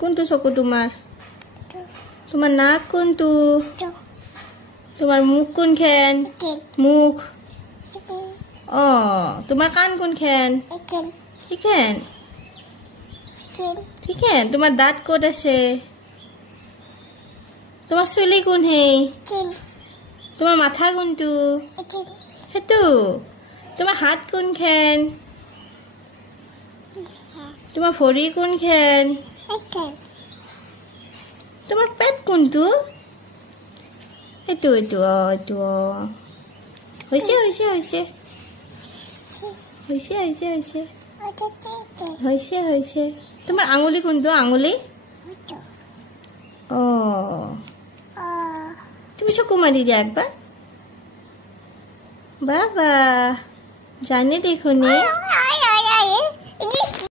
কোনটো চকু তোমাৰ তোমাৰ নাক কোনটো তোমাৰ মুখ কোনখন মুখ অ তোমাৰ কাণ কোনখন ইখন ঠিকেন তোমাৰ দাঁত ক'ত আছে তোমাৰ চুলি কোন হে তোমাৰ মাথা কোনটো হেতু তোমাৰ হাত কোনখন তোমাৰ ভৰি কোনখন তোমাৰ পেট কোনটো এটো এটো এটো হৈছে হৈছে হৈছে হৈছে হৈছে হৈছে হৈছে হৈছে তোমাৰ আঙুলি কোনটো আঙুলি অ তুমি চকু মাৰি দিয়া একবাৰ বাবা জানে দেখোনে